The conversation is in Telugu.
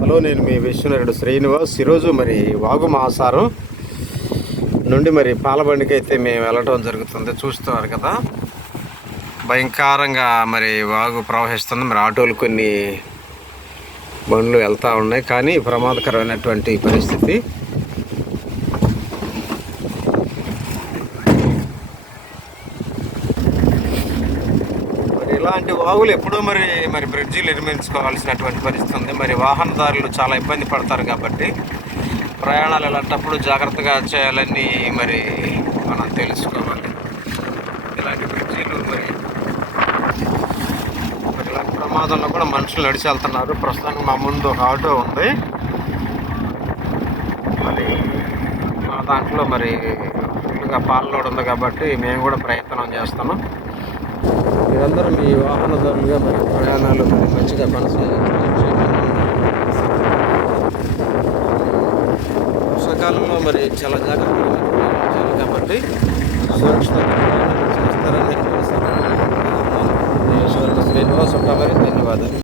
హలో నేను మీ విశ్వనరుడు శ్రీనివాస్. ఈరోజు మరి వాగు మాసారం నుండి మరి పాలబండికి అయితే మేము వెళ్ళటం జరుగుతుంది. చూస్తున్నారు కదా. భయంకరంగా మరి వాగు ప్రవహిస్తుంది. మరి ఆటోలు కొన్ని బండ్లు వెళ్తూ ఉన్నాయి. కానీ ప్రమాదకరమైనటువంటి పరిస్థితి. ఇలాంటి వాగులు ఎప్పుడూ మరి మరి బ్రిడ్జిలు నిర్మించుకోవాల్సినటువంటి పరిస్థితి ఉంది. మరి వాహనదారులు చాలా ఇబ్బంది పడతారు కాబట్టి ప్రయాణాలు ఇలాంటప్పుడు జాగ్రత్తగా చేయాలని మరి మనం తెలుసుకోవాలి. ఇలాంటి బ్రిడ్జిలు మరి మరి ఇలాంటి ప్రమాదంలో కూడా మనుషులు నడిచి వెళ్తున్నారు ప్రస్తుతానికి మా ముందు ఒక ఆటో ఉంది. మరి మా దాంట్లో మరి ఫుల్గా పాలలోడ్ ఉంది కాబట్టి మేము కూడా ప్రయత్నం చేస్తున్నాం. మీరందరూ మీ వాహనదారులుగా మరి ప్రయాణాలు మరి మంచిగా కొనసాగించాలి వర్షాకాలంలో మరి చాలా జాగ్రత్తగా కాబట్టి సురక్షితంగా చేస్తారని నేను శ్రీనివాస్ మరి ధన్యవాదాలు.